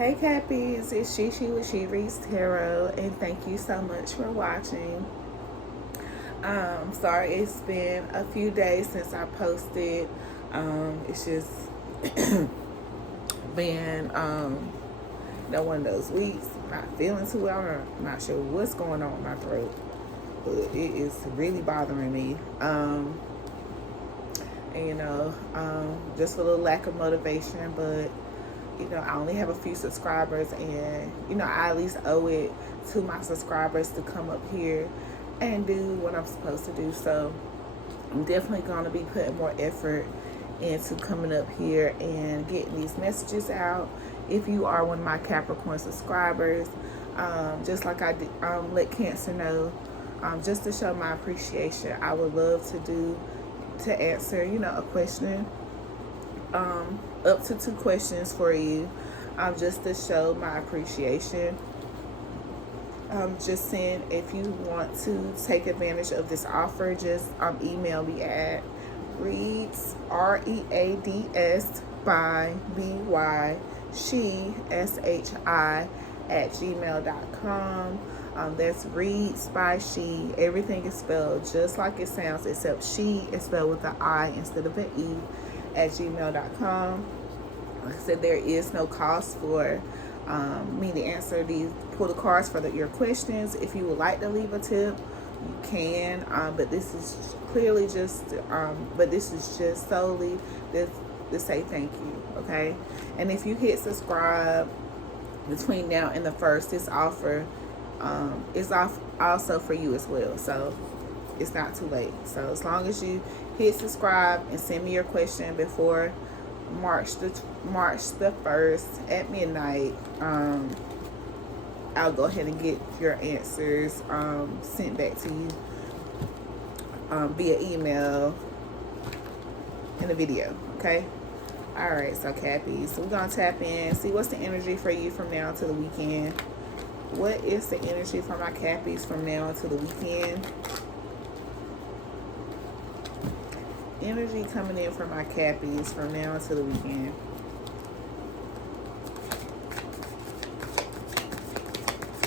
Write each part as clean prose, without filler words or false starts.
Hey Cappies, it's Shishi with She Reads Tarot, and thank you so much for watching. Sorry it's been a few days since I posted. It's just been one of those weeks. Not feeling too well. I'm not sure what's going on with my throat, but it is really bothering me. And just a little lack of motivation, but I only have a few subscribers, and I at least owe it to my subscribers to come up here and do what I'm supposed to do. So I'm definitely going to be putting more effort into coming up here and getting these messages out. If you are one of my Capricorn subscribers, just like I did, let Cancer know, just to show my appreciation, I would love to answer, a question, up to 2 questions for you, just to show my appreciation. Just saying, if you want to take advantage of this offer, just email me at reads, READS by BY she SHI at gmail.com. That's reads by she. Everything is spelled just like it sounds, except she is spelled with an I instead of an E, at gmail.com. Like I said, there is no cost for me to answer pull the cards for your questions. If you would like to leave a tip, you can, but this is clearly just solely to say thank you, okay? And if you hit subscribe between now and the 1st, this offer is off also for you as well, so it's not too late. So as long as you hit subscribe and send me your question before March the 1st at midnight, I'll go ahead and get your answers sent back to you via email in a video, okay? All right, so Cappies, so we're gonna tap in, see what's the energy for you from now to the weekend. What is the energy for my Cappies from now until the weekend? Energy coming in for my Cappies from now until the weekend.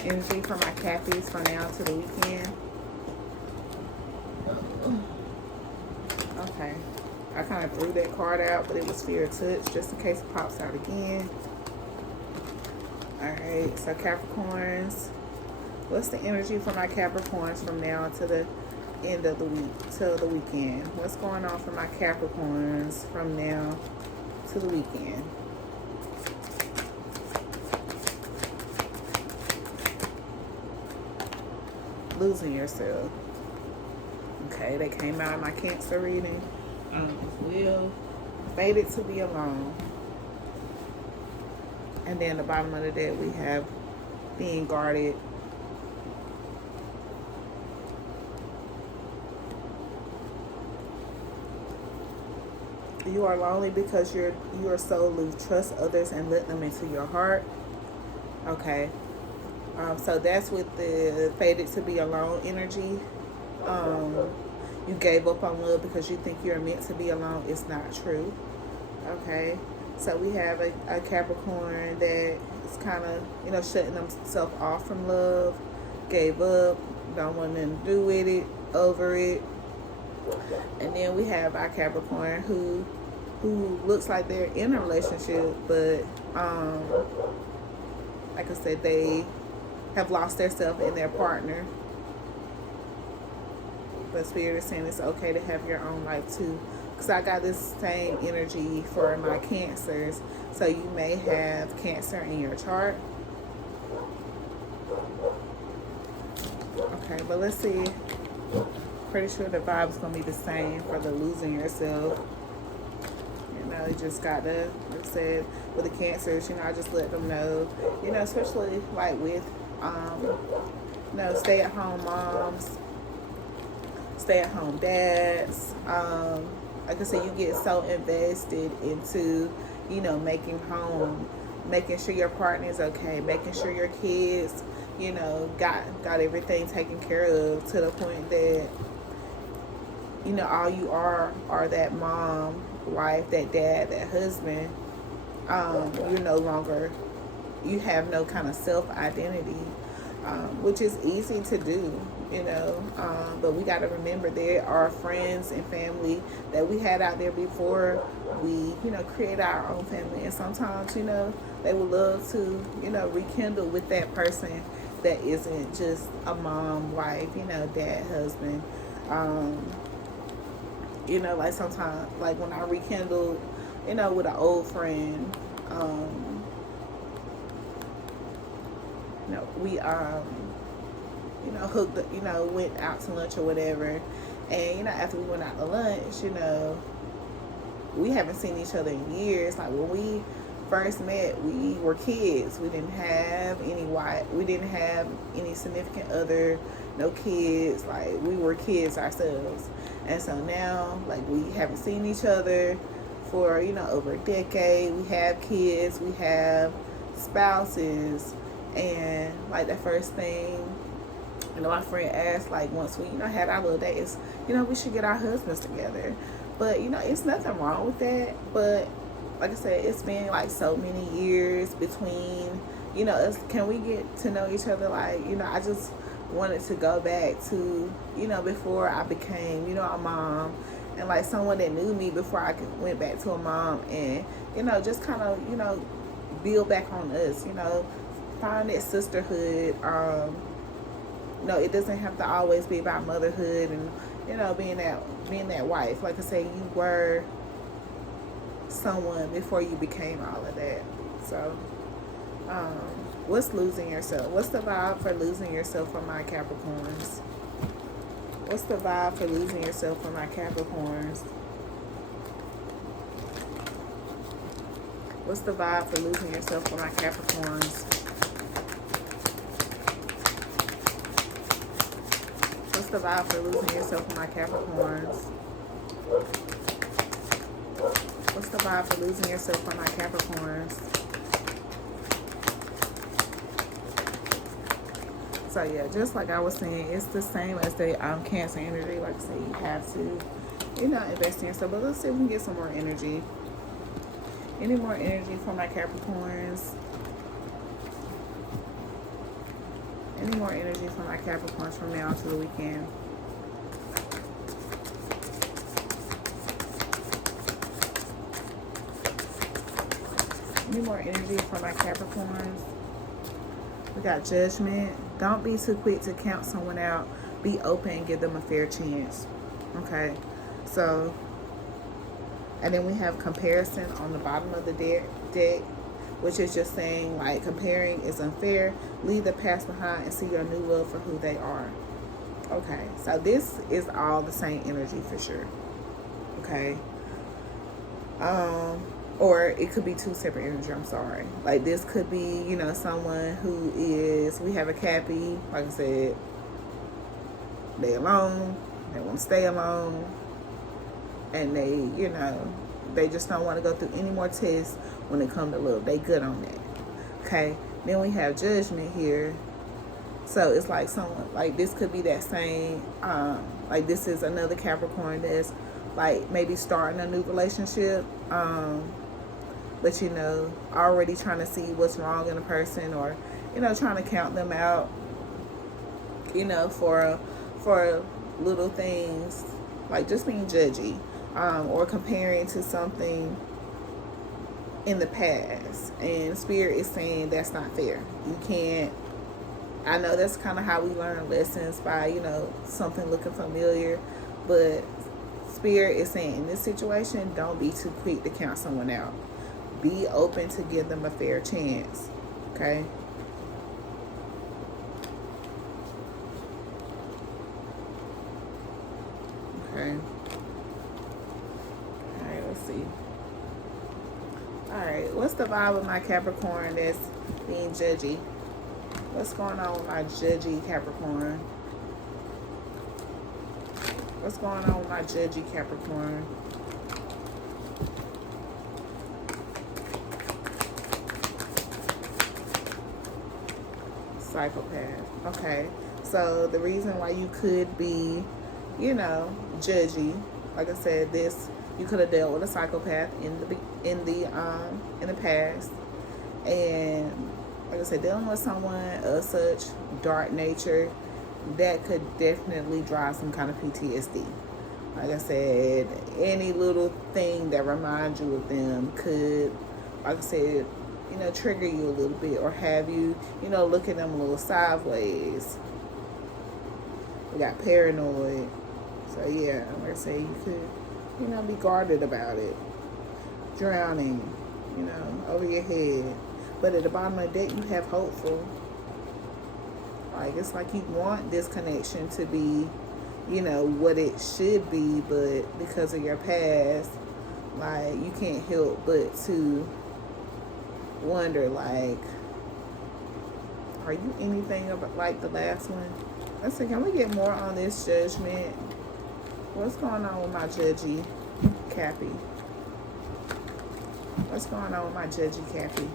Energy for my Cappies from now to the weekend. Okay. I kind of threw that card out, but it was Fear of Touch, just in case it pops out again. Alright, so Capricorns. What's the energy for my Capricorns from now to the end of the week, till the weekend? What's going on for my Capricorns from now to the weekend? Losing yourself. Okay, they came out in my Cancer reading. Will fated to be alone. And then the bottom of the deck we have being guarded. You are lonely because you are so aloof. Trust others and let them into your heart. Okay. So that's with the fated to be alone energy. You gave up on love because you think you're meant to be alone. It's not true. Okay. So we have a Capricorn that is kind of, shutting themselves off from love, gave up, don't want nothing to do with it, over it. And then we have our Capricorn who looks like they're in a relationship, but like I said, they have lost themselves in their partner. But Spirit is saying it's okay to have your own life too. Because I got this same energy for my Cancers. So you may have Cancer in your chart. Okay, but let's see. Pretty sure the vibe is going to be the same for the losing yourself. You just got to, like I said, with the Cancers, I just let them know, especially like with, stay-at-home moms, stay-at-home dads. Like I said, you get so invested into, making home, making sure your partner is okay, making sure your kids, got everything taken care of, to the point that, all you are that mom, wife, that dad, that husband. You're no longer you have no kind of self-identity, which is easy to do, but we got to remember there are friends and family that we had out there before we, create our own family. And sometimes, they would love to, rekindle with that person that isn't just a mom, wife, dad, husband. Like sometimes, like when I rekindled, with an old friend, we hooked, went out to lunch or whatever. And, after we went out to lunch, we haven't seen each other in years. Like when we first met, we were kids. We didn't have any significant other, no kids. Like we were kids ourselves. And so now, like, we haven't seen each other for, over a decade. We have kids, we have spouses. And like the first thing, my friend asked, like, once we, had our little dates, we should get our husbands together. But, it's nothing wrong with that. But like I said, it's been like so many years between, us. Can we get to know each other? Like, I just wanted to go back to, before I became, a mom, and like someone that knew me before I went back to a mom, and, just kind of, build back on us, find that sisterhood. It doesn't have to always be about motherhood and, being that wife. Like I say, you were someone before you became all of that. So, what's losing yourself? What's the vibe for losing yourself for my Capricorns? What's the vibe for losing yourself for my Capricorns? What's the vibe for losing yourself for my Capricorns? What's the vibe for losing yourself for my Capricorns? What's the vibe for losing yourself for my Capricorns? So yeah, just like I was saying, it's the same as the Cancer energy. Like I said, you have to, invest in yourself. But let's see if we can get some more energy. Any more energy for my Capricorns? Any more energy for my Capricorns from now to the weekend? Any more energy for my Capricorns? We got Judgment. Don't be too quick to count someone out. Be open and give them a fair chance. Okay. So, and then we have Comparison on the bottom of the deck, which is just saying, like, comparing is unfair. Leave the past behind and see your new love for who they are. Okay. So this is all the same energy for sure. Okay. Or it could be two separate energies, I'm sorry. Like this could be, someone who is, we have a Cappy, like I said, they alone, they want to stay alone, and they, they just don't want to go through any more tests when it comes to love. They good on that. Okay. Then we have Judgment here. So it's like someone, like this could be that same, like this is another Capricorn that's like maybe starting a new relationship, but already trying to see what's wrong in a person, or trying to count them out, for little things, like just being judgy, or comparing to something in the past. And Spirit is saying that's not fair. You can't. I know that's kind of how we learn lessons, by something looking familiar, but Spirit is saying in this situation, don't be too quick to count someone out. Be open to give them a fair chance. Okay. Okay. All right, let's see. All right, what's the vibe with my Capricorn that's being judgy? What's going on with my judgy Capricorn? What's going on with my judgy Capricorn? Psychopath. Okay. So the reason why you could be, judgy, like I said, this, you could have dealt with a psychopath in the past, and I said, dealing with someone of such dark nature, that could definitely drive some kind of PTSD. Like I said, any little thing that reminds you of them could, like I said, trigger you a little bit, or have you, look at them a little sideways. We got paranoid. So yeah, like I say, you could, be guarded about it. Drowning, over your head. But at the bottom of the deck, you have hopeful. Like, it's like you want this connection to be, what it should be, but because of your past, like, you can't help but to wonder, like, are you anything about like the last one? Let's see, can we get more on this Judgment? What's going on with my judgy Cappy? What's going on with my judgy Cappy?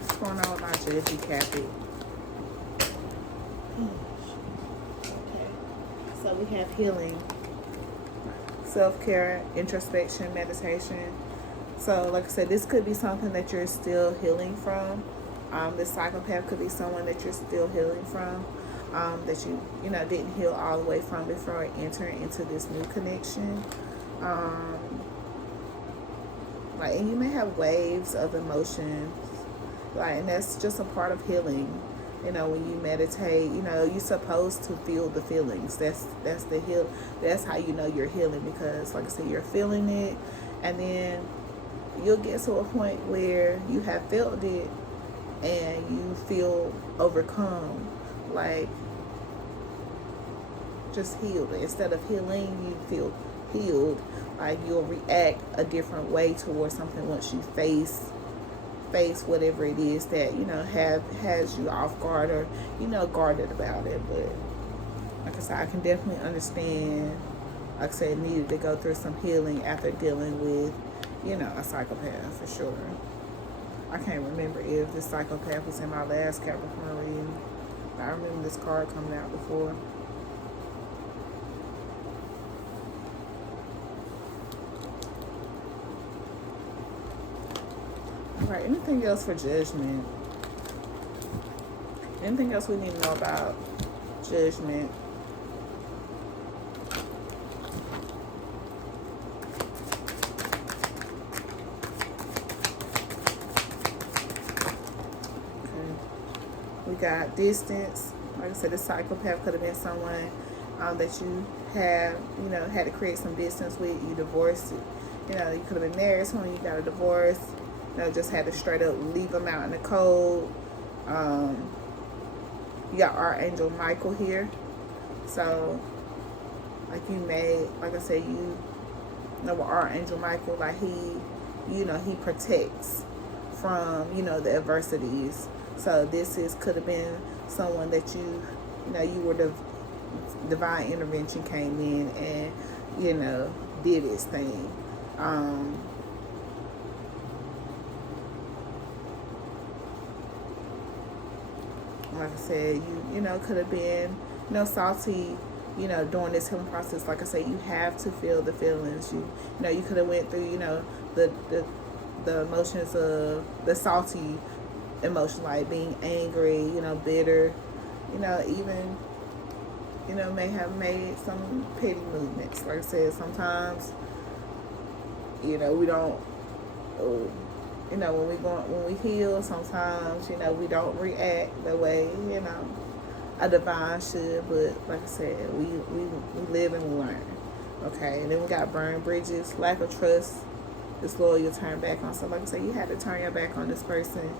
What's going on with my judgy Cappy? Okay. So we have healing, self-care, introspection, meditation. So like I said, this could be something that you're still healing from. This psychopath could be someone that you're still healing from, that you didn't heal all the way from before entering into this new connection. Like, and you may have waves of emotions, like, and that's just a part of healing. When you meditate, you're supposed to feel the feelings. That's the heal. That's how you're healing, because like I said, you're feeling it, and then you'll get to a point where you have felt it and you feel overcome, like just healed. Instead of healing, you feel healed. Like, you'll react a different way towards something once you face whatever it is that has you off guard, or guarded about it. But like I said, I can definitely understand, like I said, needed to go through some healing after dealing with a psychopath, for sure. I can't remember if this psychopath was in my last Capricorn reading. I remember this card coming out before. Alright, anything else for Judgment? Anything else we need to know about Judgment? We got distance. Like I said, this psychopath could have been someone that you have, had to create some distance with. You divorced it. You could have been married to someone, you got a divorce. Just had to straight up leave them out in the cold. You got Archangel Michael here. So, like, you may, like I said, with Archangel Michael, like, he protects from, the adversities. So this could have been someone that you were the divine intervention came in and, did its thing. Like I said, you could have been, salty, during this healing process. Like I said, you have to feel the feelings. You could have went through, the emotions of the salty emotion, like being angry, bitter, even, may have made some petty movements. Like I said, sometimes, we don't, when we heal, sometimes, we don't react the way, a divine should. But like I said, we live and we learn. Okay, and then we got burned bridges, lack of trust, disloyal, turn back on. So like I said, you had to turn your back on this person.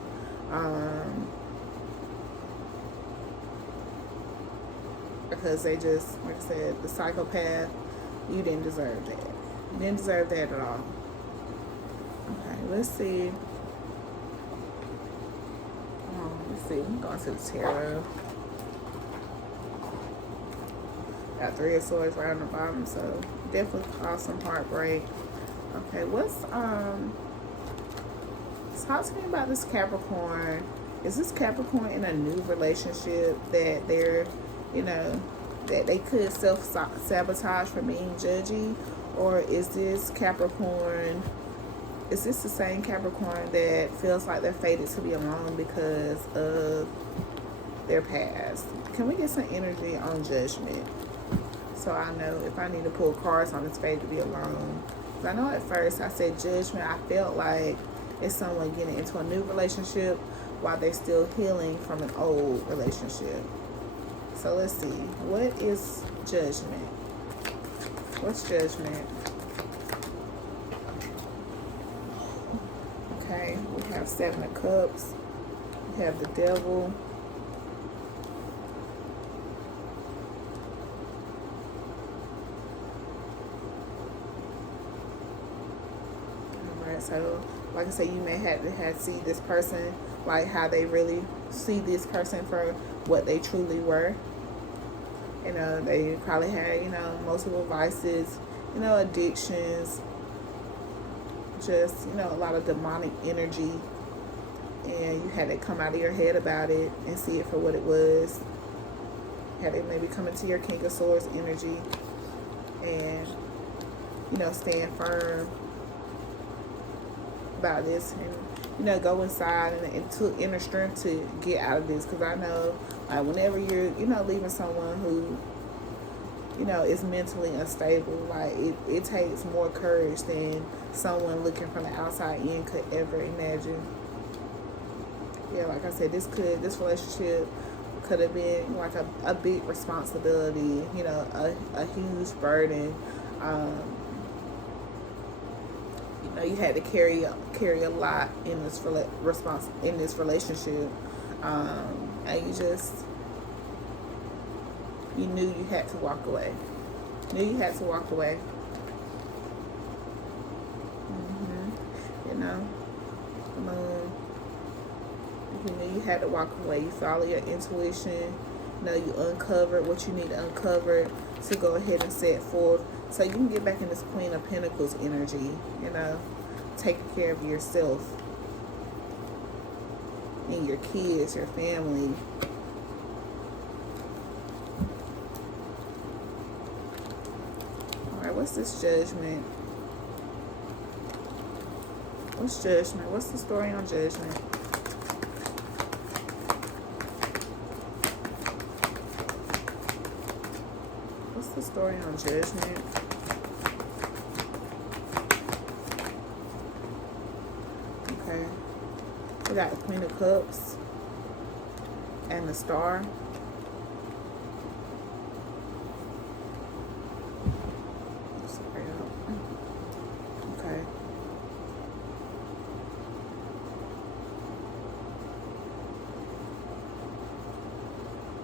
Because they just, like I said, the psychopath, you didn't deserve that. You didn't deserve that at all. Okay, let's see. Let's see, I'm going to the tarot. Got 3 of Swords right on the bottom, so definitely caused some heartbreak. Okay, talk to me about this Capricorn. Is this Capricorn in a new relationship that they're, that they could self-sabotage for being judgy? Or is this Capricorn, is this the same Capricorn that feels like they're fated to be alone because of their past? Can we get some energy on judgment? So I know if I need to pull cards on this fated to be alone. I know at first I said judgment. I felt like it's someone getting into a new relationship while they're still healing from an old relationship. So let's see. What is judgment? What's judgment? Okay, we have Seven of Cups. We have the Devil. Alright, so like I said, you may have to see this person, like how they really see this person for what they truly were. You know, they probably had, you know, multiple vices, you know, addictions, just, you know, a lot of demonic energy. And you had to come out of your head about it and see it for what it was. You had to maybe come into your King of Swords energy and, you know, stand firm about this and, you know, go inside and took inner strength to get out of this. Because I know, like, whenever you're, you know, leaving someone who, you know, is mentally unstable, like, it takes more courage than someone looking from the outside in could ever imagine. Yeah, like I said, this relationship could have been like a big responsibility, you know, a huge burden. You know, you had to carry a lot in this relationship, and you knew you had to walk away. You know, you knew you had to walk away. You follow your intuition. You know, you uncovered what you need to uncover to go ahead and set forth, so you can get back in this Queen of Pentacles energy. You know, taking care of yourself and your kids, your family. All right, what's this Judgment? What's Judgment? What's the story on Judgment? What's the story on Judgment? Okay. We got the Queen of Cups and the Star. Okay.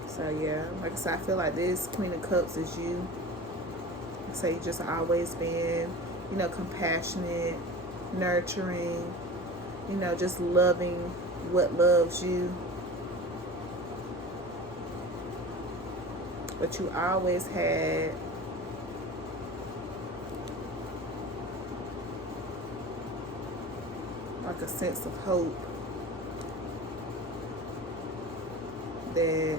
So yeah, like I said, I feel like this Queen of Cups is you. Like I say, you just always been, you know, compassionate, nurturing, you know, just loving what loves you. But you always had like a sense of hope that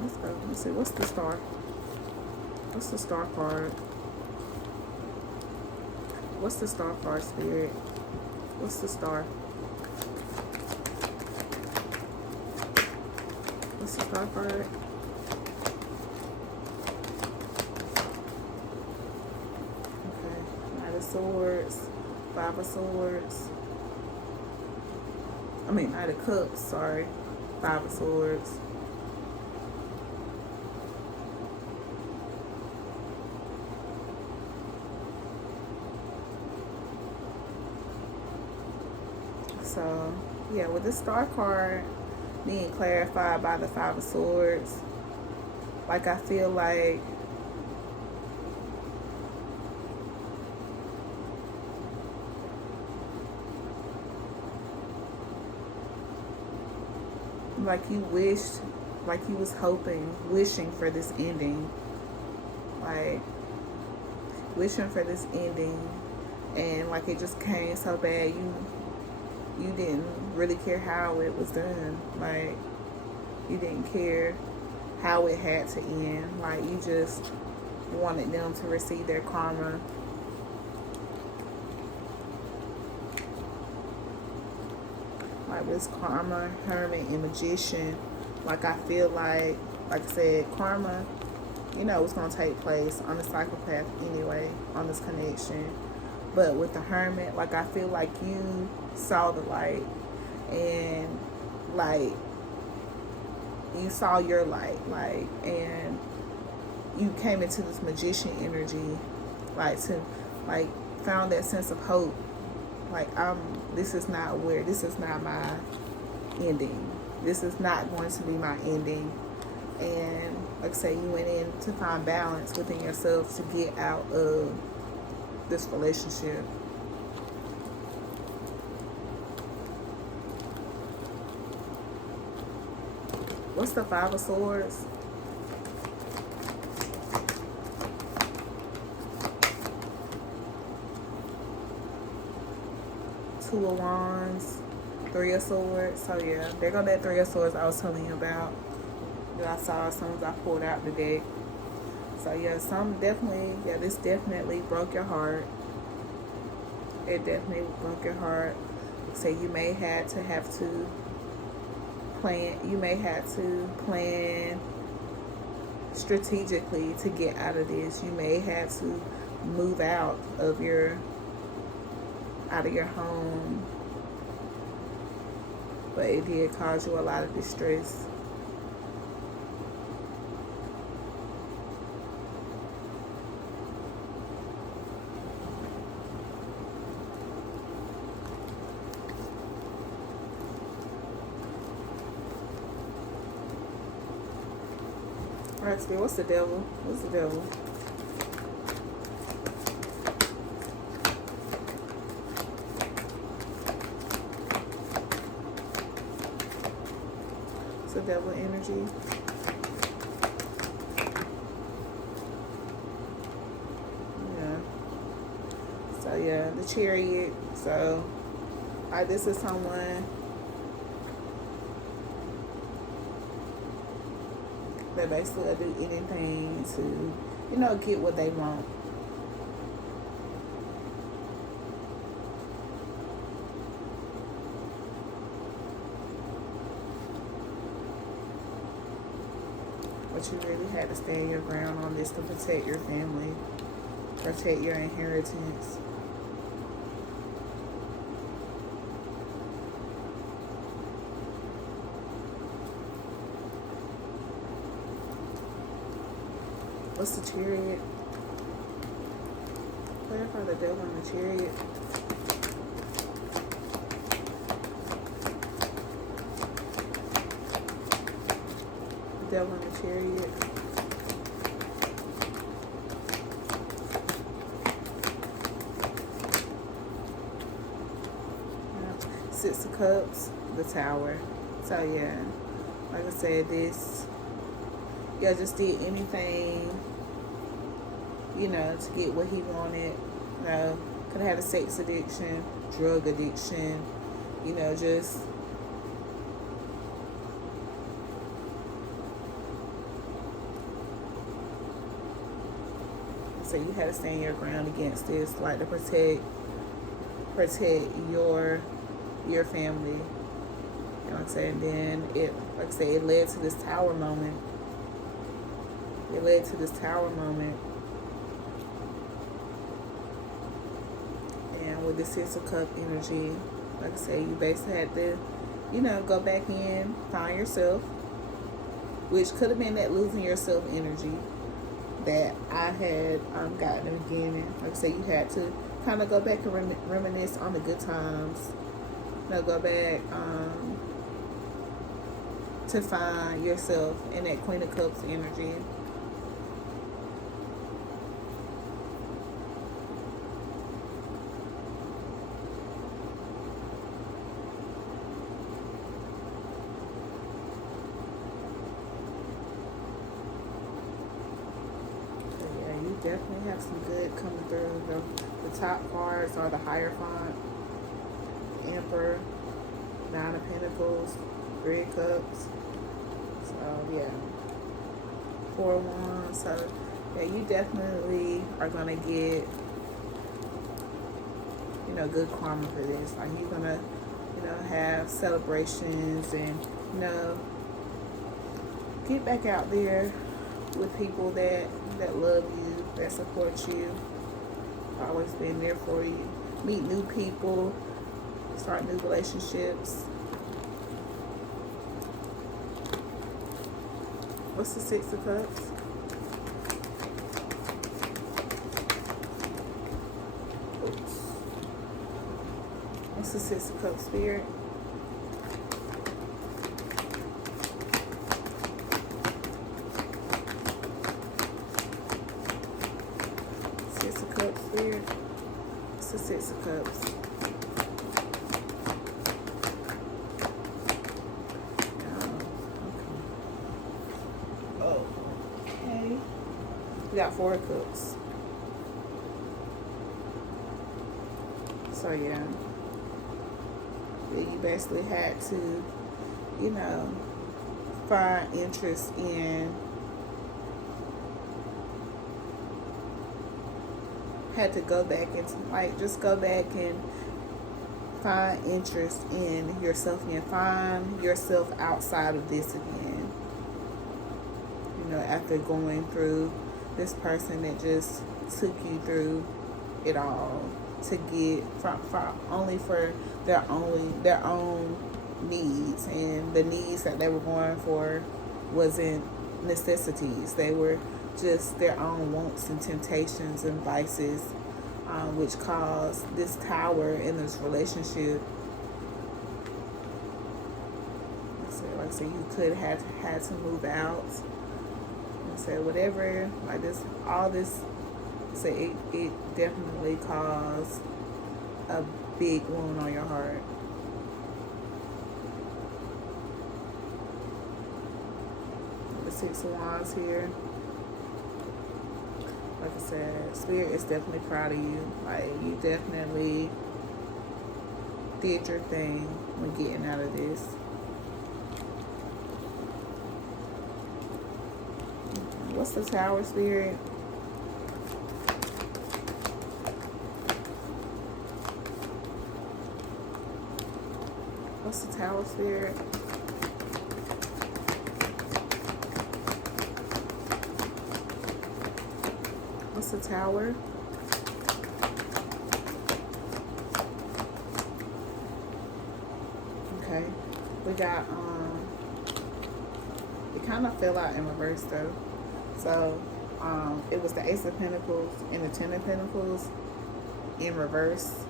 let's go. Let's see. What's the Star? What's the Star card? What's the Star card, Spirit? What's the Star? What's the Star card? Okay. Knight of Swords. Five of Swords. I mean, Knight of Cups, sorry. Five of Swords. So, yeah, with this Star card being clarified by the Five of Swords, like I feel like you wished, like you was hoping, wishing for this ending, like wishing for this ending, and like it just came so bad. you didn't really care how it was done. Like, you didn't care how it had to end. Like, you just wanted them to receive their karma. Like, this karma, hermit, and magician, like, I feel like I said, karma, you know, it's going to take place on the psychopath anyway, on this connection. But with the hermit, like, I feel like you saw the light, and like, you saw your light, like, and you came into this magician energy, like, to, like, found that sense of hope. Like, this is not my ending. This is not going to be my ending. And like I say, you went in to find balance within yourself to get out of this relationship. What's the Five of Swords? Two of Wands, Three of Swords. So yeah, there go that Three of Swords I was telling you about, that I saw as soon as I pulled out the deck. So yeah, this definitely broke your heart. It definitely broke your heart. So you may have to plan strategically to get out of this. You may have to move out of your home. But it did cause you a lot of distress. Alright, so what's the devil? What's the devil? It's the devil energy. Yeah. So yeah, the Chariot. So this is someone that basically will do anything to, you know, get what they want. But you really had to stand your ground on this to protect your family, protect your inheritance. What's the Chariot? Clarify the devil and the Chariot. The devil and the Chariot. Six of Cups, the Tower. So yeah, like I said, y'all just did anything, you know, to get what he wanted. You know, could have had a sex addiction, drug addiction, you know, just so you had to stand your ground against this, like, to protect your family. You know what I'm saying? Then it led to this tower moment. It led to this tower moment. And with the Six of Cup energy, like I say, you basically had to, you know, go back in, find yourself, which could have been that losing yourself energy that I had gotten in the beginning. Like I say, you had to kind of go back and reminisce on the good times. You know, go back to find yourself in that Queen of Cups energy. Definitely have some good coming through. The top cards are the Hierophant, Emperor, Nine of Pentacles, Three of Cups. So yeah, Four of Wands. So yeah, you definitely are gonna get, you know, good karma for this. Like you're gonna, you know, have celebrations and, you know, get back out there with people that love you, that support you, always been there for you. Meet new people, start new relationships. What's the Six of Cups? Oops. What's the Six of Cups, Spirit? Six of Cups, Spirit. What's the Six of Cups? Okay. We got Four of Cups. So yeah, you basically had to, you know, find interest in, had to go back into, like, just go back and find interest in yourself again. Find yourself outside of this again. You know, after going through this person that just took you through it all to get from only for their own needs, and the needs that they were going for wasn't necessities. They were just their own wants and temptations and vices, which caused this tower in this relationship. Like I said, you could have had to move out. Like I said, whatever, like this, all this. So it definitely caused a big wound on your heart. The Six of Wands here. Like I said, Spirit is definitely proud of you. Like, you definitely did your thing when getting out of this. What's the Tower, Spirit? What's the Tower, Spirit? What's the Tower? Okay. We got, it kind of fell out in reverse though. So, it was the Ace of Pentacles and the Ten of Pentacles in reverse.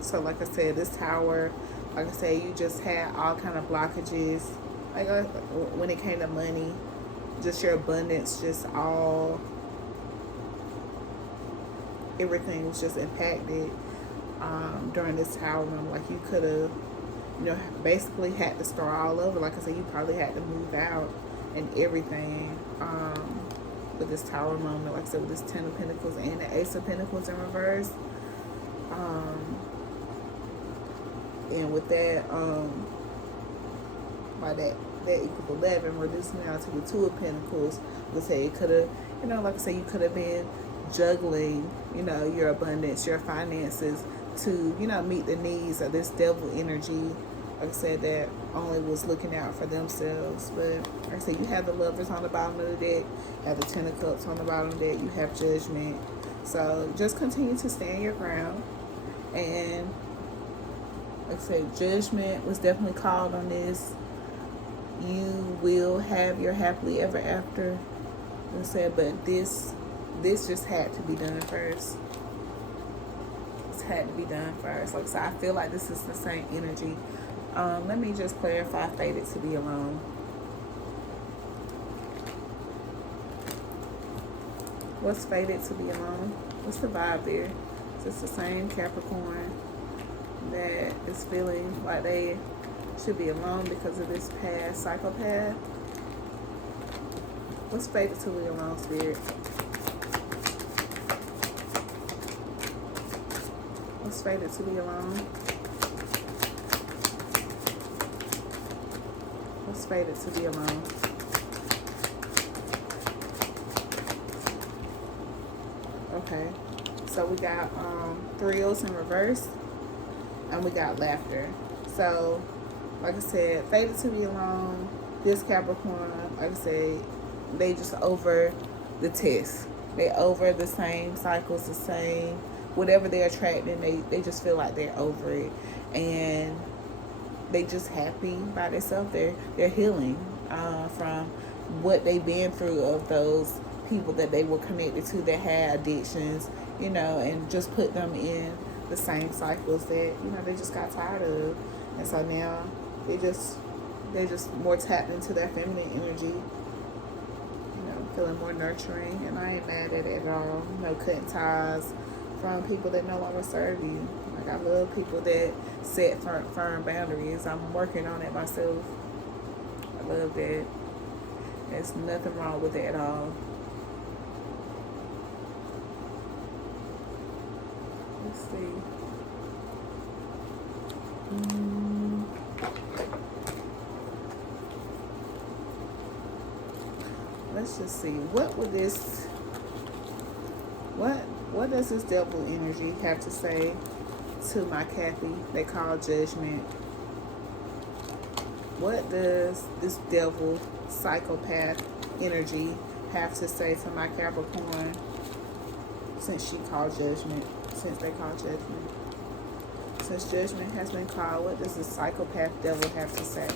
So like I said, this Tower, like I said, you just had all kind of blockages. Like when it came to money, just your abundance, just all, everything was just impacted during this Tower moment. Like you could have, you know, basically had to start all over. Like I said, you probably had to move out and everything with this Tower moment. Like I said, with this Ten of Pentacles and the Ace of Pentacles in reverse. And with that, by that equals 11, reducing now to the Two of Pentacles. Let's say it could have, you know, like I said, you could have been juggling, you know, your abundance, your finances to, you know, meet the needs of this devil energy. Like I said, that only was looking out for themselves. But like I said, you have the Lovers on the bottom of the deck, you have the Ten of Cups on the bottom of the deck, you have Judgment. So just continue to stand your ground. And like I said, Judgment was definitely called on this. You will have your happily ever after. Like I said, but this just had to be done first. This had to be done first. Like I said, I feel like this is the same energy. Let me just clarify fated to be alone. What's fated to be alone? What's the vibe there? Is this the same Capricorn that is feeling like they should be alone because of this past psychopath? What's fated to be alone, Spirit? What's fated to be alone? What's fated to be alone? Okay. So we got thrills in reverse, and we got laughter. So, like I said, fated to be alone. This Capricorn, like I said, they just over the test. They over the same cycles, the same whatever they're attracting. They just feel like they're over it, and they just happy by themselves. They're healing from what they've been through of those people that they were connected to that had addictions, and just put them in the same cycles that they just got tired of, and so now they're just more tapped into their feminine energy, feeling more nurturing, and I ain't mad at it at all. Cutting ties from people that no longer serve you. Like, I love people that set firm boundaries. I'm working on it myself. I love that. There's nothing wrong with it at all. Let's see. Let's just see. What does this devil energy have to say to my Cappy they call judgment? What does this devil psychopath energy have to say to my Capricorn since they call judgment? Since judgment has been called, what does the psychopath devil have to say?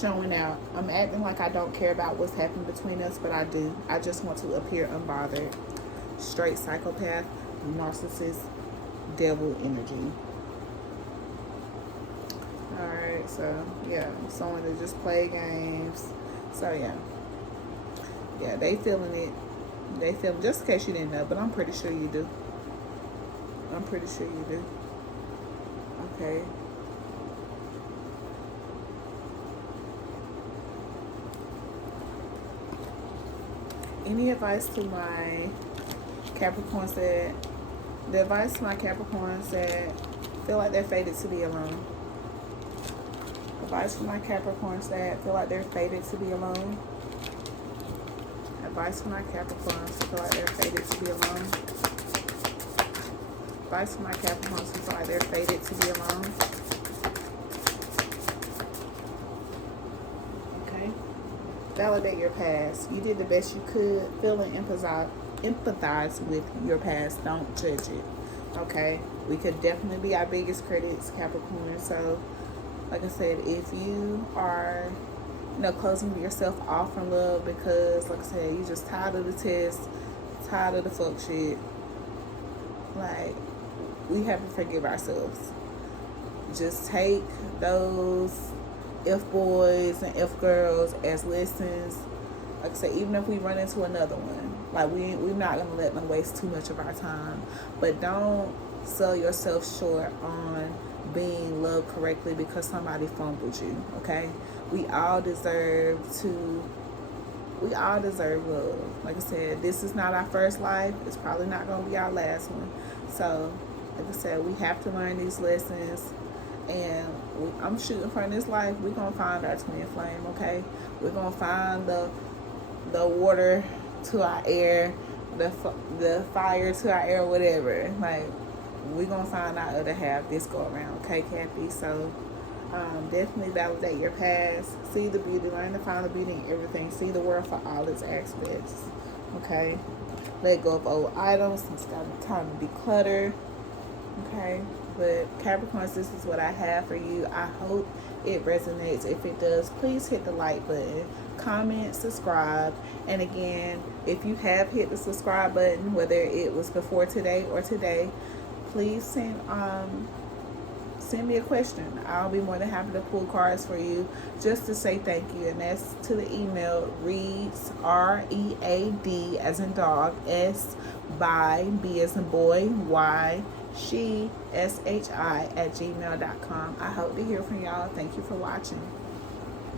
Showing out. I'm acting like I don't care about what's happened between us, but I do. I just want to appear unbothered. Straight psychopath, narcissist, devil energy. Alright, so yeah, someone that just play games. So yeah, they feeling it. They feeling, just in case you didn't know, but I'm pretty sure you do. Okay. Any advice to my Capricorn said? The advice to my Capricorn said, feel like they're fated to be alone. Advice for my Capricorn said, feel like they're fated to be alone. Advice for my Capricorns, feel like they're fated to be alone. Advice for my Capricorns, feel like they're fated to be alone. Okay. Validate your past. You did the best you could. Feel and empathize with your past. Don't judge it. Okay. We could definitely be our biggest critics, Capricorn. So, like I said, if you are, closing yourself off from love because, like I said, you're just tired of the test, tired of the fuck shit, like, we have to forgive ourselves. Just take those F boys and F girls as lessons. Like I said, even if we run into another one, like, we're not gonna let them waste too much of our time. But don't sell yourself short on being loved correctly because somebody fumbled you. Okay, we all deserve love. Like I said, this is not our first life. It's probably not gonna be our last one. So, like I said, we have to learn these lessons. And I'm shooting for this life. We're gonna find our twin flame. Okay, we're gonna find the water to our air, the fire to our air, whatever. Like, we're gonna find our other half this go around. Okay, Kathy. So definitely validate your past. See the beauty. Learn to find the beauty in everything. See the world for all its aspects. Okay. Let go of old items. It's time to declutter. Okay. But Capricorns, this is what I have for you. I hope it resonates. If it does, please hit the like button, comment, subscribe. And again, if you have hit the subscribe button, whether it was before today or today, please send me a question. I'll be more than happy to pull cards for you just to say thank you. And that's to the email reads, READ as in dog, S by B as in boy, Y she SHI @gmail.com. I hope to hear from y'all. Thank you for watching.